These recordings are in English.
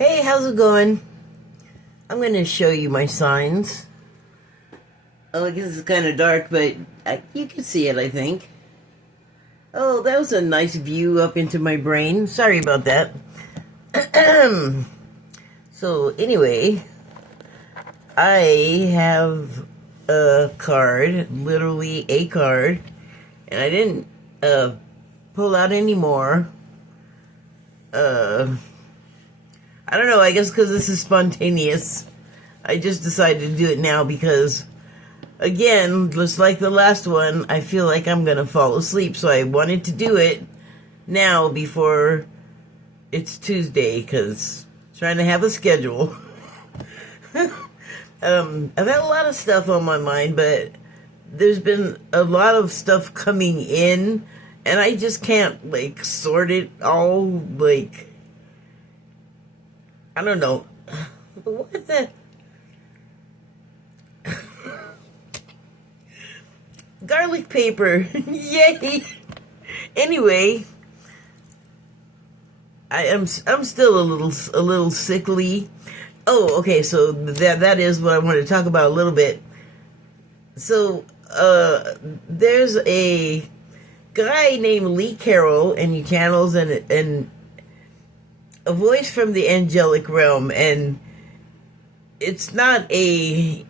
Hey, how's it going? I'm going to show you my signs. Oh, I guess it's kind of dark, but you can see it, I think. Oh, that was a nice view up into my brain. Sorry about that. So, anyway, I have a card, literally a card, and I didn't pull out any more. I don't know, I guess because this is spontaneous. I just decided to do it now because, again, just like the last one, I feel like I'm going to fall asleep. So I wanted to do it now before it's Tuesday because I'm trying to have a schedule. I've had a lot of stuff on my mind, but there's been a lot of stuff coming in, and I just can't, sort it all, I don't know. What the? Garlic paper. Yay. Anyway, I'm still a little sickly. Oh, okay, so that is what I wanted to talk about a little bit. So, there's a guy named Lee Carroll, and he channels and a voice from the angelic realm, and it's not an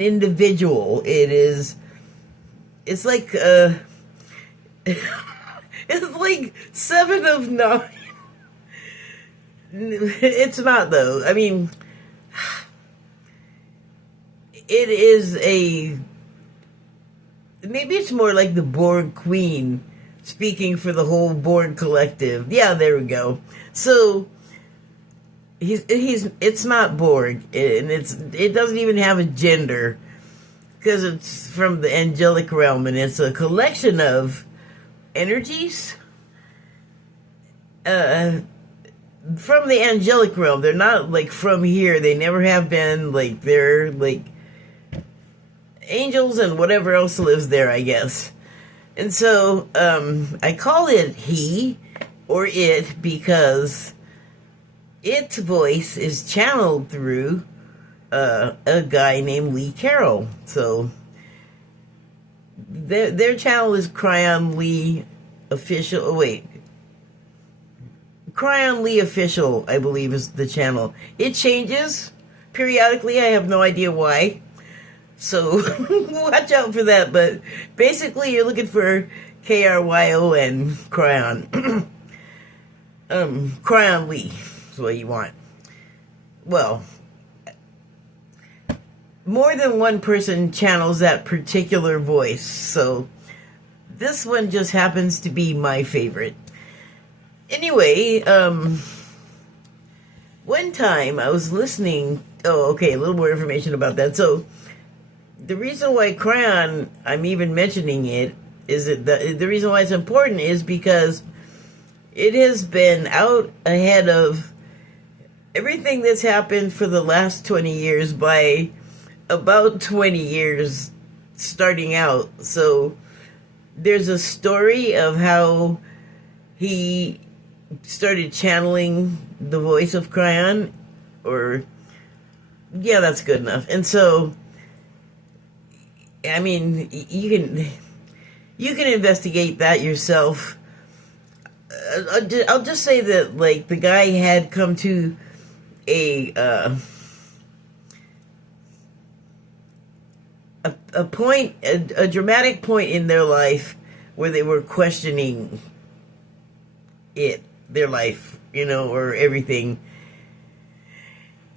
individual. It's like it's like 7 of 9. It's not, though. I mean, it is maybe it's more like the Borg Queen speaking for the whole Borg collective. Yeah, there we go. So it's not Borg, and it doesn't even have a gender because it's from the angelic realm, and it's a collection of energies from the angelic realm. They're not from here. They never have been. They're angels and whatever else lives there, I guess. And so I call it he or it because its voice is channeled through a guy named Lee Carroll. So their channel is Cryon Lee Official. Oh, wait. Cryon Lee Official, I believe, is the channel. It changes periodically. I have no idea why. So watch out for that. But basically, you're looking for KRYON, Cryon. Cryon Lee is what you want. Well, more than one person channels that particular voice, so this one just happens to be my favorite. Anyway, one time I was listening. Oh, okay, a little more information about that. So the reason why Cryon, I'm even mentioning it, is that the reason why it's important is because it has been out ahead of everything that's happened for the last 20 years by about 20 years starting out. So there's a story of how he started channeling the voice of Cryon, or yeah, that's good enough. And so, I mean, you can investigate that yourself. I'll just say that the guy had come to a point, a dramatic point in their life where they were questioning their life, or everything.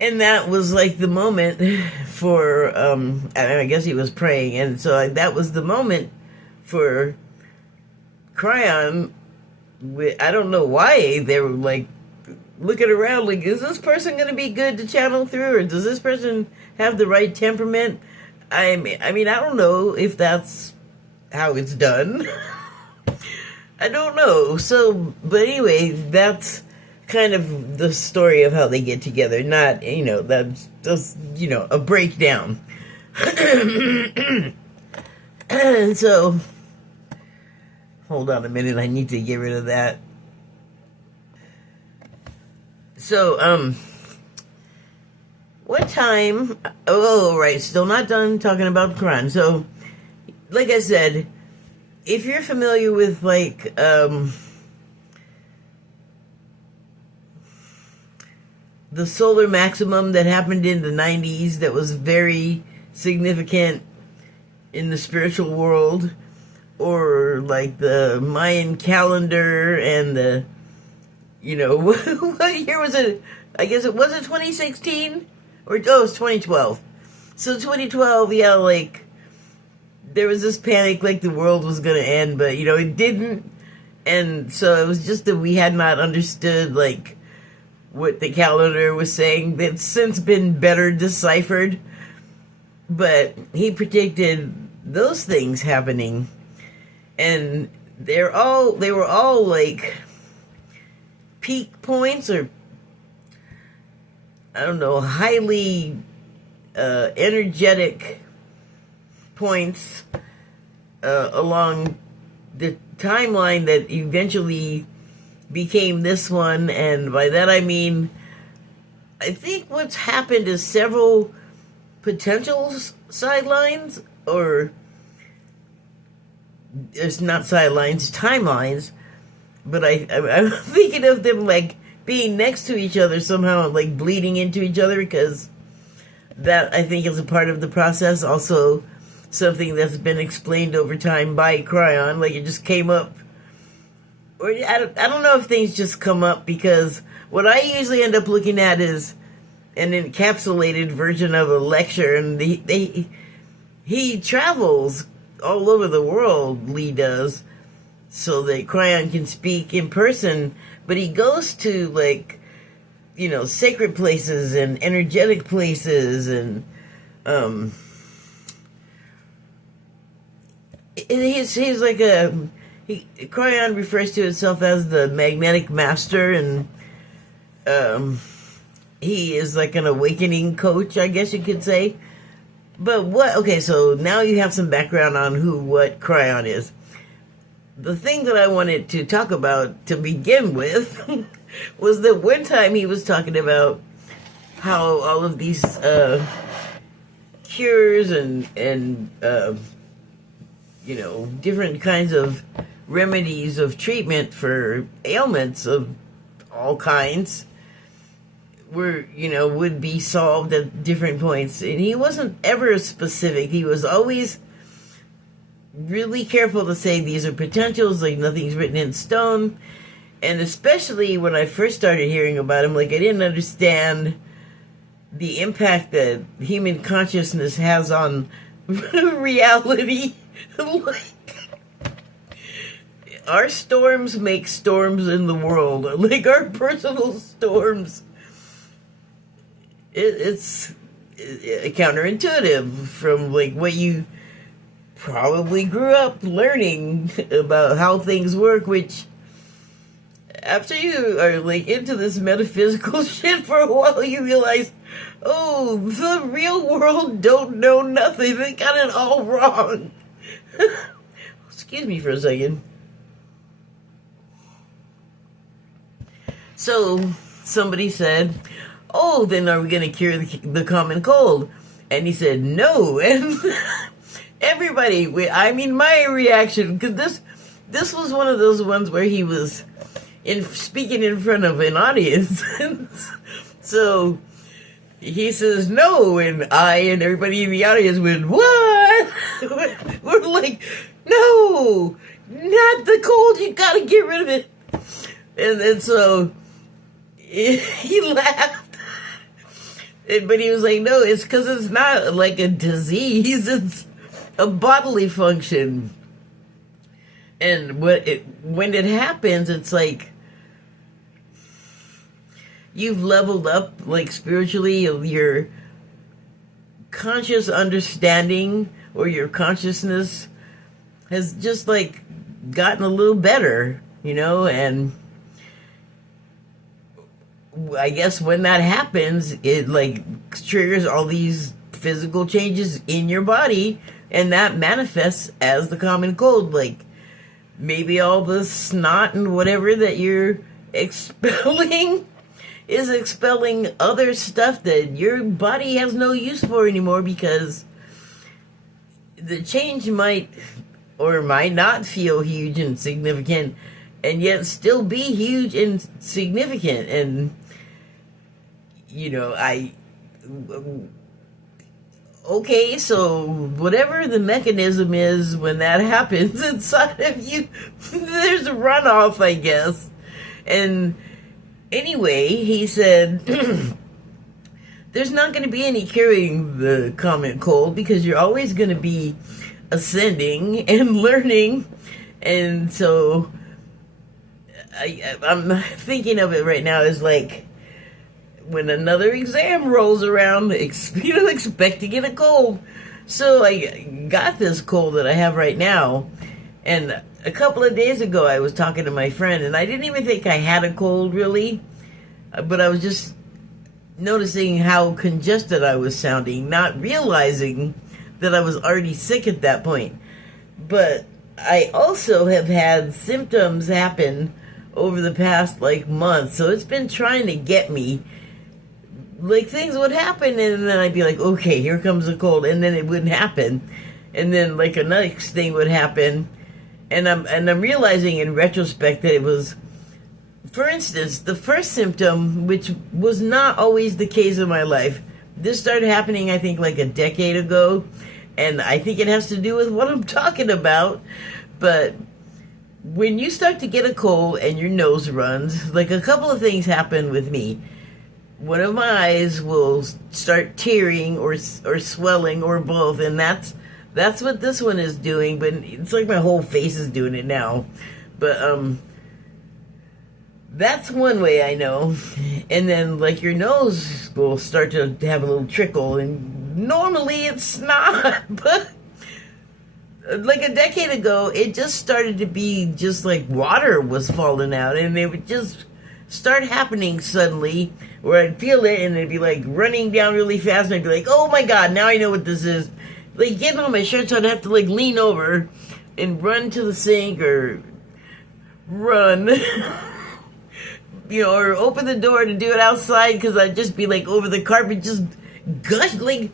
And that was the moment for, I guess he was praying. And so that was the moment for Cryon. I don't know why they were looking around is this person going to be good to channel through, or does this person have the right temperament? I mean, I don't know if that's how it's done. I don't know. So, but anyway, that's kind of the story of how they get together. Not, that's just, a breakdown. And so, hold on a minute, I need to get rid of that. So, One time, oh, right, still not done talking about the Quran. So, like I said, if you're familiar with, like, the solar maximum that happened in the 90s that was very significant in the spiritual world, or like the Mayan calendar and the, what year was it? I guess it was 2016? Or, it was 2012. So 2012, yeah, like, there was this panic like the world was going to end, but, it didn't. And so it was just that we had not understood, like, what the calendar was saying. That's since been better deciphered. But he predicted those things happening. And they were all like peak points, or I don't know, highly energetic points along the timeline that eventually became this one. And by that I mean, I think what's happened is several potential sidelines, or it's not sidelines, timelines, but I'm thinking of them like being next to each other somehow, like bleeding into each other, because that, I think, is a part of the process. Also, something that's been explained over time by Cryon, like it just came up. Or I don't know if things just come up, because what I usually end up looking at is an encapsulated version of a lecture, and he travels all over the world, Lee does, so that Cryon can speak in person, but he goes to, like, sacred places and energetic places, and he's like Cryon refers to himself as the magnetic master, and he is like an awakening coach, I guess you could say. But okay, so now you have some background on what Cryon is. The thing that I wanted to talk about to begin with was that one time he was talking about how all of these cures and different kinds of remedies of treatment for ailments of all kinds would be solved at different points. And he wasn't ever specific. He was always really careful to say these are potentials, like nothing's written in stone. And especially when I first started hearing about him, like I didn't understand the impact that human consciousness has on reality. Like, our storms make storms in the world, like our personal storms. It's counterintuitive from like what you probably grew up learning about how things work, which after you are like into this metaphysical shit for a while, you realize, oh, the real world don't know nothing. They got it all wrong. Excuse me for a second. So somebody said, oh, then are we going to cure the common cold? And he said, no. And everybody, my reaction, because this was one of those ones where he was speaking in front of an audience. So he says, no, and I and everybody in the audience went, what? We're like, no, not the cold, you gotta get rid of it. And so he laughed. But he was like, no, it's because it's not like a disease, it's a bodily function. And when it happens, it's like you've leveled up, like spiritually, your conscious understanding or your consciousness has just like gotten a little better, and I guess when that happens, it like triggers all these physical changes in your body, and that manifests as the common cold. Like maybe all the snot and whatever that you're expelling is expelling other stuff that your body has no use for anymore, because the change might or might not feel huge and significant, and yet still be huge and significant. And okay, so whatever the mechanism is when that happens inside of you, there's a runoff, I guess. And anyway, he said, there's not going to be any curing the common cold, because you're always going to be ascending and learning. And so I'm thinking of it right now as like, when another exam rolls around, expect to get a cold. So I got this cold that I have right now. And a couple of days ago, I was talking to my friend, and I didn't even think I had a cold, really. But I was just noticing how congested I was sounding, not realizing that I was already sick at that point. But I also have had symptoms happen over the past, month. So it's been trying to get me. Things would happen, and then I'd be like, okay, here comes a cold, and then it wouldn't happen. And then, a next thing would happen, and I'm realizing in retrospect that it was, for instance, the first symptom, which was not always the case in my life. This started happening, I think, a decade ago, and I think it has to do with what I'm talking about. But when you start to get a cold and your nose runs, a couple of things happen with me. One of my eyes will start tearing or swelling or both, and that's what this one is doing. But it's like my whole face is doing it now. But that's one way I know. And then your nose will start to have a little trickle, and normally it's not. But a decade ago, it just started to be just like water was falling out, and it would just start happening suddenly, where I'd feel it and it'd be running down really fast, and I'd be like, oh my god, now I know what this is. Getting on my shirt, so I'd have to lean over and run to the sink, or run or open the door to do it outside, because I'd just be over the carpet, just gush, like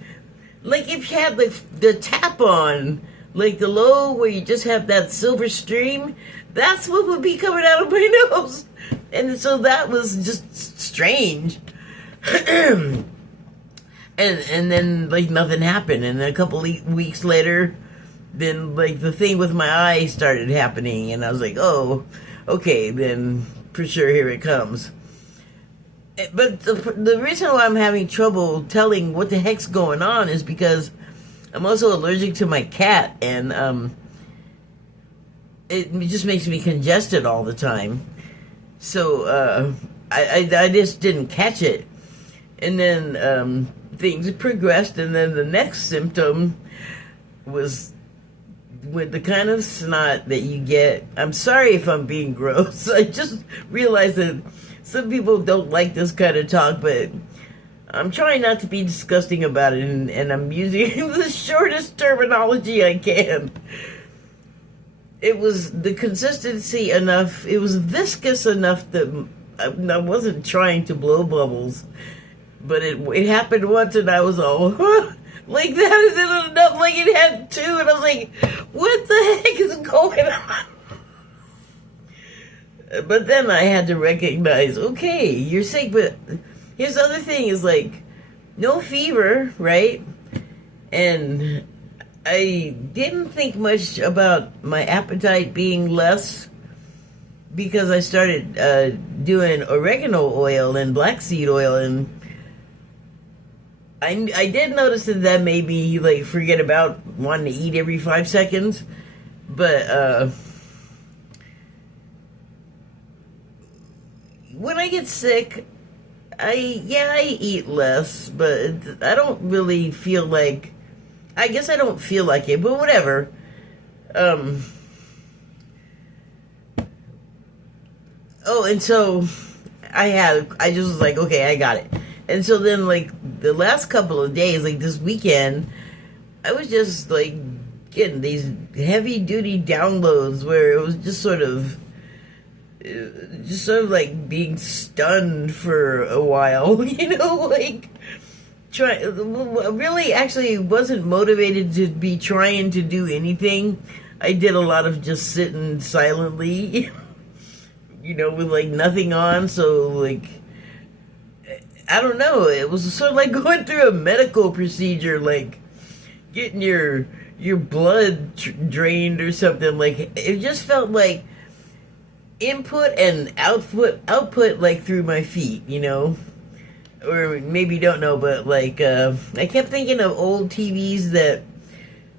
if you had the tap on, the low where you just have that silver stream. That's what would be coming out of my nose. And so that was just strange. and then nothing happened. And a couple weeks later, then the thing with my eye started happening, and I was like, oh, okay, then for sure here it comes. But the reason why I'm having trouble telling what the heck's going on is because I'm also allergic to my cat, and it just makes me congested all the time. So I just didn't catch it. And then things progressed, and then the next symptom was with the kind of snot that you get. I'm sorry if I'm being gross. I just realized that some people don't like this kind of talk, but I'm trying not to be disgusting about it, and I'm using the shortest terminology I can. It was the consistency enough, it was viscous enough that I wasn't trying to blow bubbles, but it happened once, and I was all, like that, and then enough, it had two, and I was like, what the heck is going on? But then I had to recognize, okay, you're sick, but here's the other thing is no fever, right? And I didn't think much about my appetite being less, because I started doing oregano oil and black seed oil, and I did notice that made me forget about wanting to eat every 5 seconds, but when I get sick, I eat less, but I don't really feel I guess I don't feel like it, but whatever. And so I just was like, okay, I got it. And so then the last couple of days, this weekend, I was just getting these heavy duty downloads where it was just sort of just sort of like being stunned for a while, like really actually wasn't motivated to be trying to do anything. I did a lot of just sitting silently, with like nothing on. So like, I don't know. It was sort of like going through a medical procedure, like getting your blood drained or something. Like it just felt like input and output like through my feet, or maybe you don't know, but like I kept thinking of old TVs that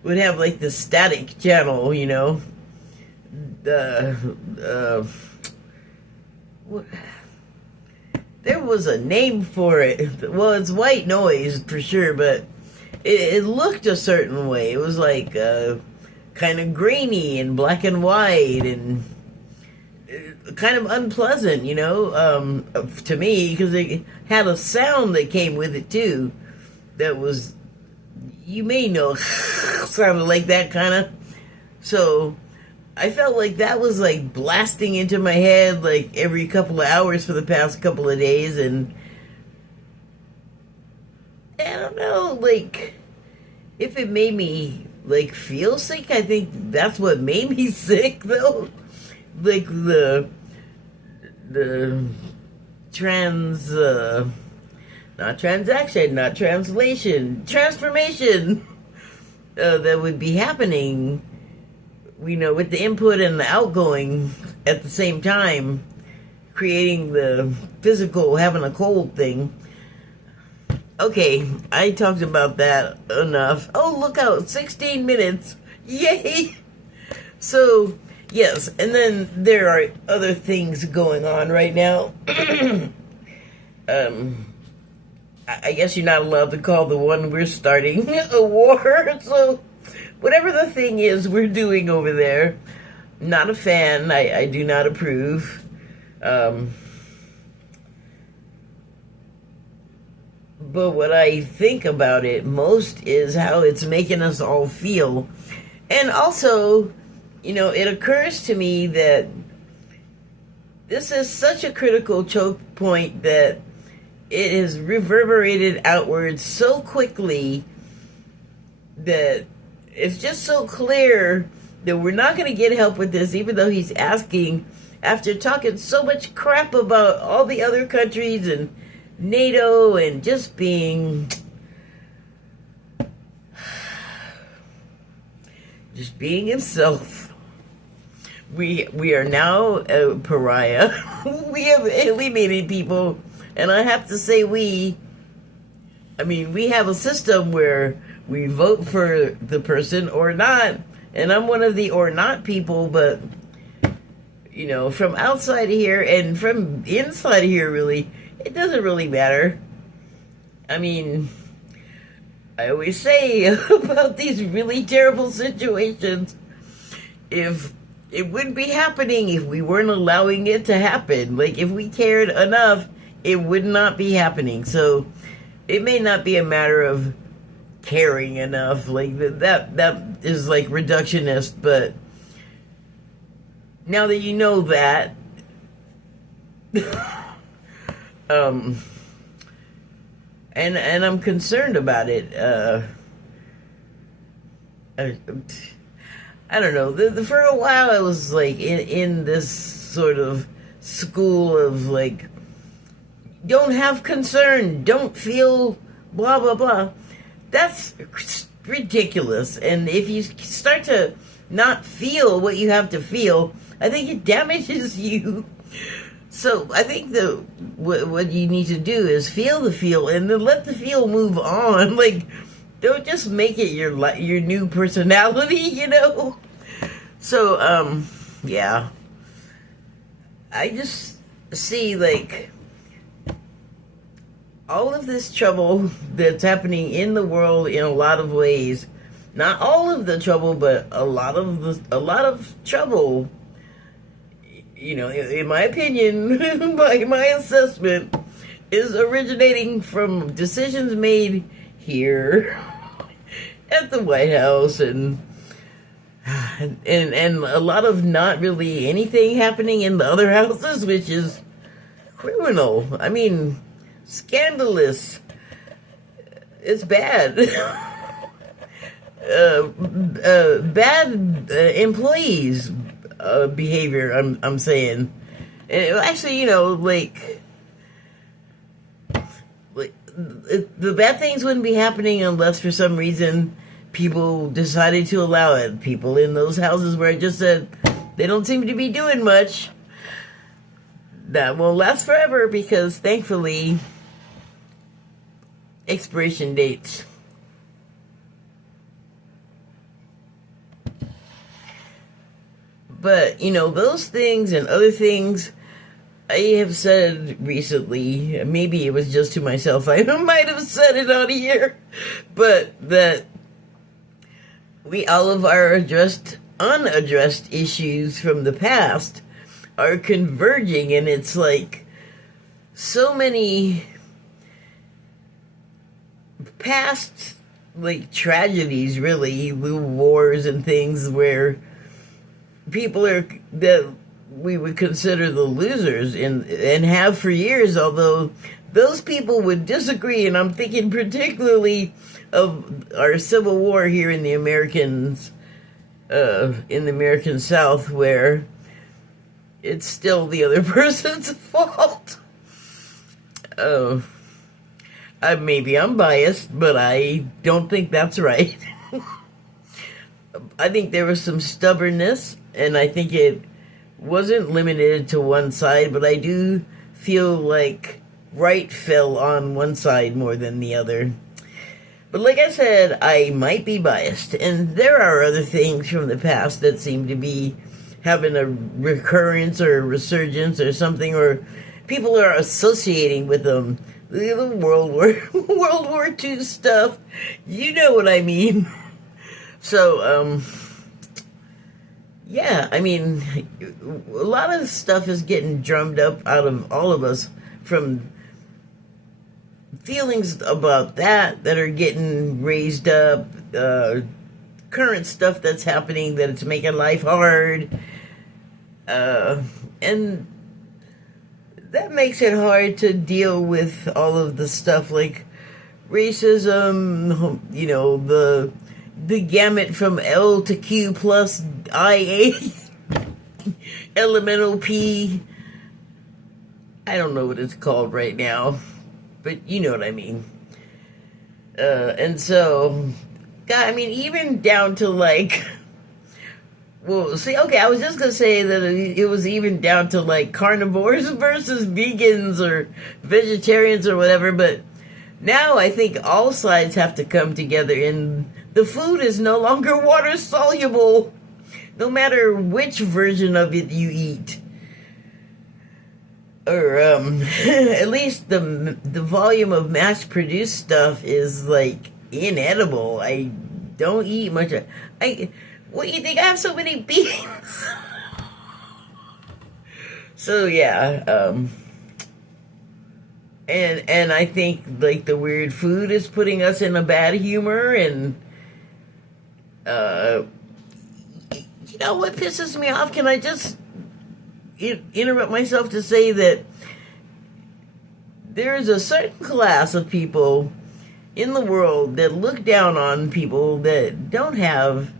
would have like the static channel, there was a name for it. Well, it's white noise for sure, but it looked a certain way. It was like kind of grainy and black and white and kind of unpleasant, to me, because it had a sound that came with it too. That was, you may know, sounded like that kind of. So I felt like that was like blasting into my head like every couple of hours for the past couple of days, and I don't know, like if it made me like feel sick, I think that's what made me sick though. Like the not transaction, not translation, transformation that would be happening, with the input and the outgoing at the same time, creating the physical having a cold thing. Okay, I talked about that enough. Oh, look out, 16 minutes. Yay! So, yes, and then there are other things going on right now. I guess you're not allowed to call the one we're starting a war, so whatever the thing is we're doing over there, not a fan. I do not approve. But what I think about it most is how it's making us all feel. And also, it occurs to me that this is such a critical choke point that it has reverberated outwards so quickly that it's just so clear that we're not going to get help with this, even though he's asking, after talking so much crap about all the other countries and NATO and just being himself. We are now a pariah. We have alienated people, and I have to say we have a system where we vote for the person or not, and I'm one of the or not people, but from outside here and from inside here, really, it doesn't really matter. I always say about these really terrible situations, if it wouldn't be happening if we weren't allowing it to happen. Like, if we cared enough, it would not be happening. So it may not be a matter of caring enough, like that is like reductionist, but now that you know that, and I'm concerned about it. I don't know. For a while, I was like in this sort of school of like, don't have concern, don't feel blah blah blah. That's ridiculous. And if you start to not feel what you have to feel, I think it damages you. So I think what you need to do is feel the feel and then let the feel move on. Like, don't just make it your new personality, So, yeah. I just see, like, all of this trouble that's happening in the world in a lot of ways. Not all of the trouble, but a lot of trouble. In my opinion, by my assessment, is originating from decisions made here at the White House, and and a lot of not really anything happening in the other houses, which is criminal. I mean, scandalous. It's bad. Bad employees behavior. I'm saying, and actually, like the bad things wouldn't be happening unless for some reason people decided to allow it. People in those houses where I just said they don't seem to be doing much. That won't last forever because thankfully expiration dates. But, those things and other things I have said recently, maybe it was just to myself, I might have said it on here, but that all of our unaddressed issues from the past are converging, and it's like so many past, tragedies, really, wars and things where people are that we would consider the losers and have for years, although those people would disagree. And I'm thinking particularly of our Civil War here in the American South, where it's still the other person's fault. Maybe I'm biased, but I don't think that's right. I think there was some stubbornness, and I think it wasn't limited to one side, but I do feel like right fell on one side more than the other. But like I said, I might be biased, and there are other things from the past that seem to be having a recurrence or a resurgence or something, or people are associating with them. The World War II stuff, you know what I mean. So, yeah, I mean, a lot of stuff is getting drummed up out of all of us from feelings about that are getting raised up, current stuff that's happening that it's making life hard, and that makes it hard to deal with all of the stuff like racism, the gamut from L to Q plus IA, elemental P. I don't know what it's called right now, but you know what I mean. And so, God, I mean, even down to well, see, okay, I was just going to say that it was even down to carnivores versus vegans or vegetarians or whatever, but now I think all sides have to come together, and the food is no longer water soluble, no matter which version of it you eat. Or, at least the volume of mass-produced stuff is, inedible. I don't eat much of what, you think I have so many beans? So, yeah, and I think, the weird food is putting us in a bad humor, and, you know what pisses me off? Can I just interrupt myself to say that there is a certain class of people in the world that look down on people that don't have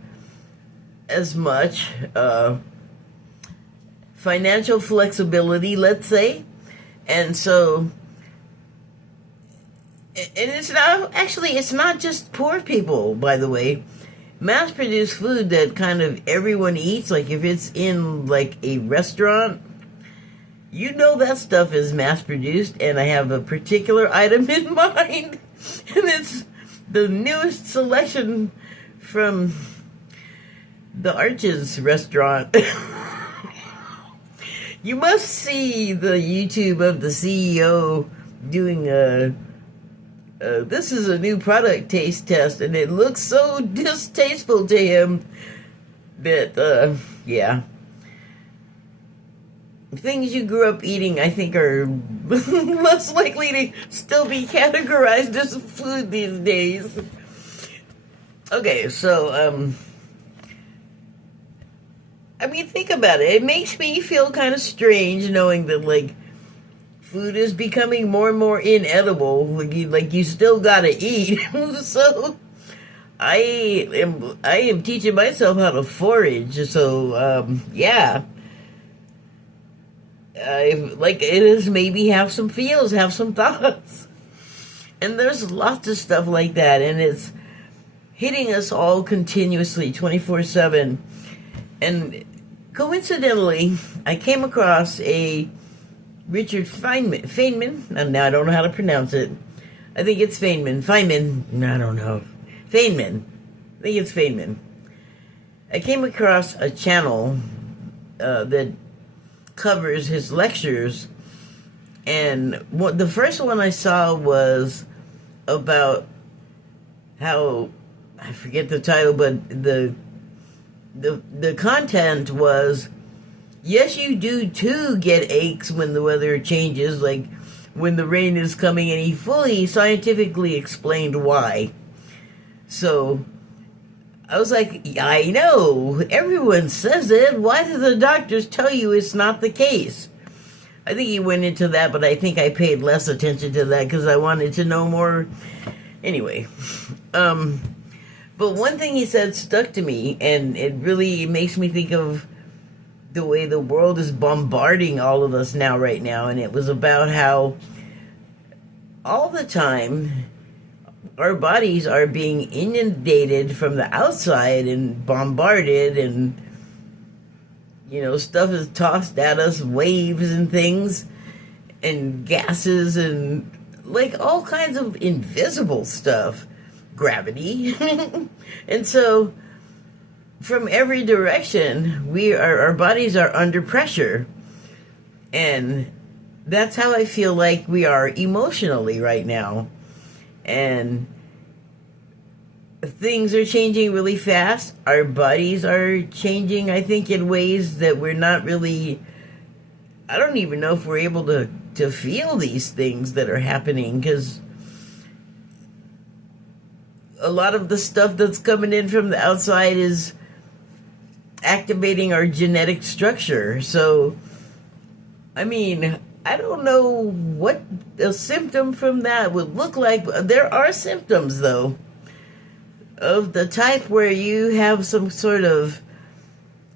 as much financial flexibility, let's say. And so, and it's not just poor people, by the way. Mass-produced food that kind of everyone eats, if it's in, a restaurant, that stuff is mass-produced, and I have a particular item in mind, and it's the newest selection from the Arches restaurant. You must see the YouTube of the CEO doing this is a new product taste test, and it looks so distasteful to him that, yeah. Things you grew up eating, I think, are less likely to still be categorized as food these days. Okay, so, I mean, think about it. It makes me feel kind of strange knowing that, like, food is becoming more and more inedible. Like you still gotta eat. So I am teaching myself how to forage. So yeah, like it is maybe have some feels, have some thoughts, and there's lots of stuff like that, and it's hitting us all continuously, 24/7. And coincidentally, I came across a Richard Feynman, and now I don't know how to pronounce it. I think it's Feynman, I don't know. Feynman. I think it's Feynman. I came across a channel that covers his lectures, and the first one I saw was about how, I forget the title, but the content was, yes, you do too get aches when the weather changes, like when the rain is coming, and he fully scientifically explained why. So I was like, I know, everyone says it. Why do the doctors tell you it's not the case? I think he went into that, but I think I paid less attention to that because I wanted to know more. Anyway, but one thing he said stuck to me, and it really makes me think of the way the world is bombarding all of us now, right now. And it was about how all the time our bodies are being inundated from the outside and bombarded, and stuff is tossed at us, waves and things and gases and like all kinds of invisible stuff, gravity. And so from every direction our bodies are under pressure, and that's how I feel like we are emotionally right now. And things are changing really fast. Our bodies are changing, I think, in ways that we're not really, I don't even know if we're able to feel these things that are happening, because a lot of the stuff that's coming in from the outside is activating our genetic structure. So, I mean, I don't know what a symptom from that would look like. There are symptoms, though, of the type where you have some sort of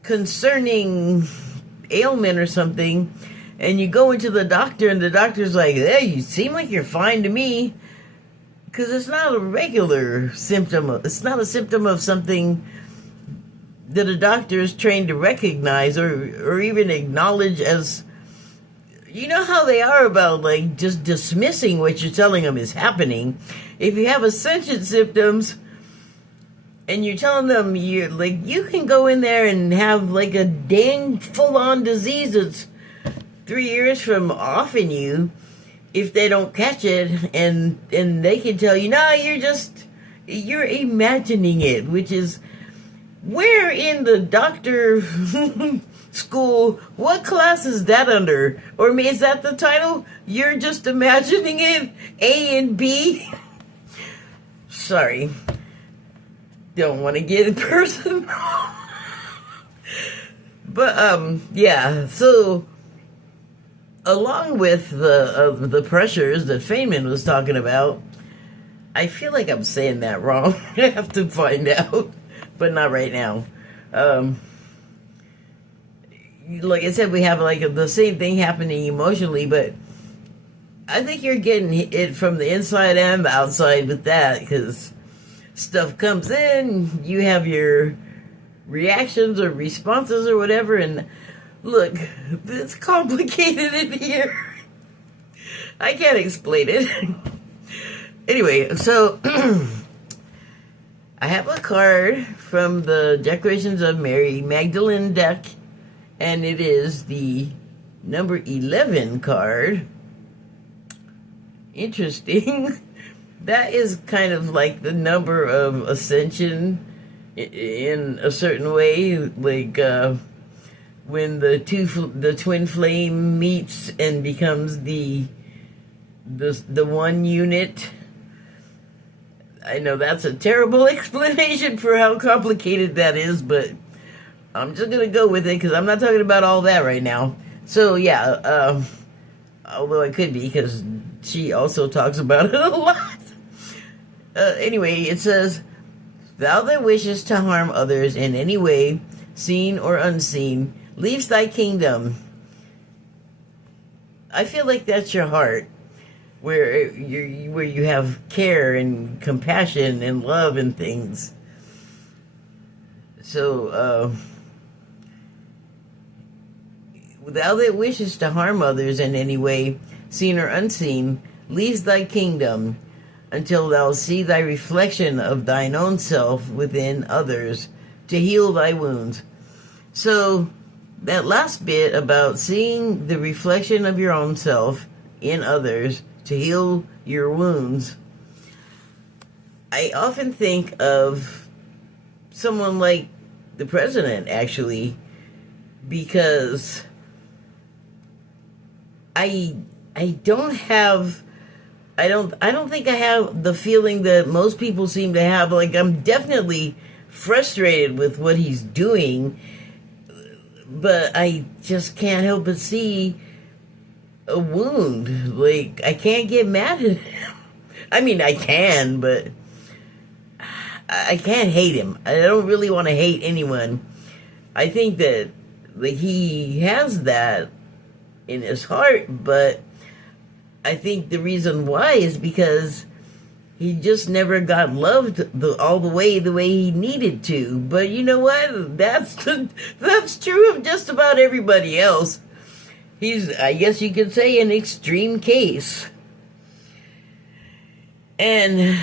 concerning ailment or something, and you go into the doctor, and the doctor's like, hey, you seem like you're fine to me. Because it's not a regular symptom. It's not a symptom of something that a doctor is trained to recognize or even acknowledge as, you know how they are about like just dismissing what you're telling them is happening. If you have ascension symptoms and you're telling them you can go in there and have like a dang full-on disease that's 3 years from offing you if they don't catch it, and they can tell you, no, you're imagining it, which is, where in the doctor school, what class is that under? Or is that the title? You're just imagining it, A and B? Sorry. Don't want to get personal. But, yeah, so along with the pressures that Feynman was talking about, I feel like I'm saying that wrong. I have to find out, but not right now. Like I said, we have like the same thing happening emotionally, but I think you're getting it from the inside and the outside with that, because stuff comes in, you have your reactions or responses or whatever, and look, it's complicated in here. I can't explain it. Anyway, so I have a card from the Declarations of Mary Magdalene deck, and it is the number 11 card. Interesting. That is kind of like the number of ascension in a certain way, like when the twin flame meets and becomes the one unit. I know that's a terrible explanation for how complicated that is, but I'm just gonna go with it because I'm not talking about all that right now. So yeah, although I could be because she also talks about it a lot. Anyway, it says, "Thou that wishes to harm others in any way, seen or unseen, leaves thy kingdom." I feel like that's your heart, where you have care and compassion and love and things. So, thou that wishes to harm others in any way, seen or unseen, leaves thy kingdom until thou see thy reflection of thine own self within others to heal thy wounds. So, that last bit about seeing the reflection of your own self in others to heal your wounds, I often think of someone like the president, actually, because I don't think I have the feeling that most people seem to have. Like, I'm definitely frustrated with what he's doing, but I just can't help but see a wound. Like, I can't get mad at him. I mean, I can, but I can't hate him. I don't really want to hate anyone. I think that, like, he has that in his heart, but I think the reason why is because he just never got loved all the way he needed to. But you know what? That's true of just about everybody else. He's, I guess you could say, an extreme case. And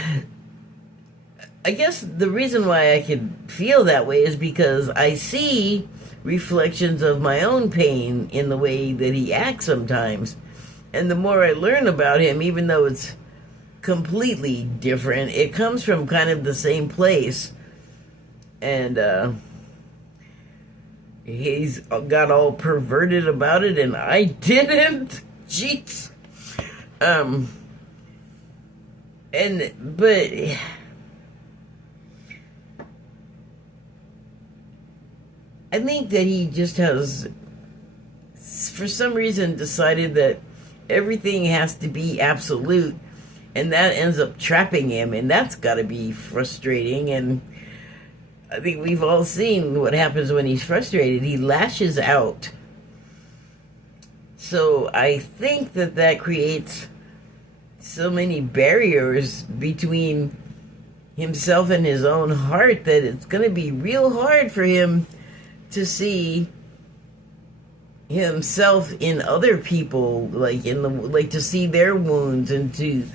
I guess the reason why I could feel that way is because I see reflections of my own pain in the way that he acts sometimes. And the more I learn about him, even though it's completely different, it comes from kind of the same place. And he's got all perverted about it, and I didn't. Jeez. But I think that he just has, for some reason, decided that everything has to be absolute, and that ends up trapping him, and that's got to be frustrating. And I think we've all seen what happens when he's frustrated. He lashes out. So I think that creates so many barriers between himself and his own heart that it's going to be real hard for him to see himself in other people, like to see their wounds and to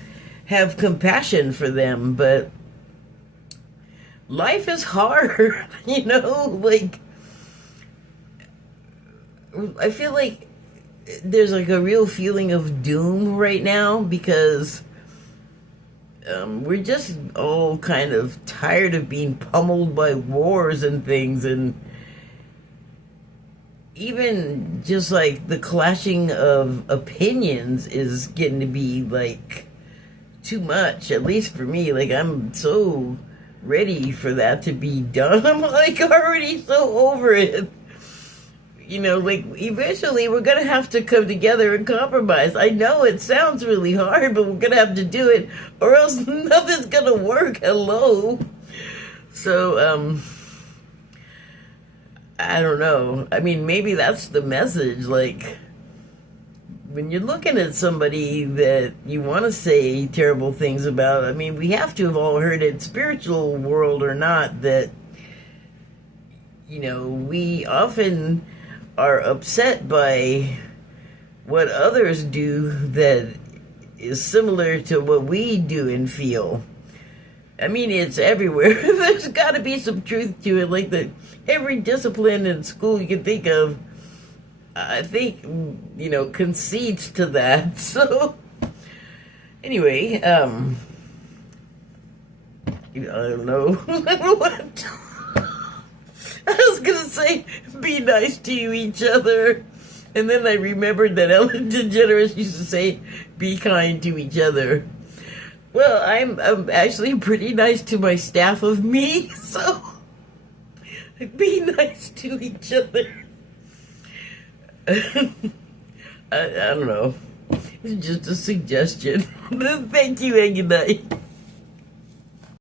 have compassion for them. But life is hard, you know. Like, I feel like there's like a real feeling of doom right now because we're just all kind of tired of being pummeled by wars and things, and even just like the clashing of opinions is getting to be like too much, at least for me. Like, I'm so ready for that to be done. I'm like already so over it. You know, like, eventually we're gonna have to come together and compromise. I know it sounds really hard, but we're gonna have to do it, or else nothing's gonna work. Hello. So, I don't know. I mean, maybe that's the message. Like, when you're looking at somebody that you want to say terrible things about, I mean, we have to have all heard it, spiritual world or not, that, you know, we often are upset by what others do that is similar to what we do and feel. I mean, it's everywhere. There's got to be some truth to it. Like, every discipline in school you can think of, I think, you know, concedes to that. So, anyway, I don't know. What? I was going to say, be nice to each other. And then I remembered that Ellen DeGeneres used to say, be kind to each other. Well, I'm actually pretty nice to my staff of me, so Be nice to each other. I don't know. It's just a suggestion. Thank you and good night.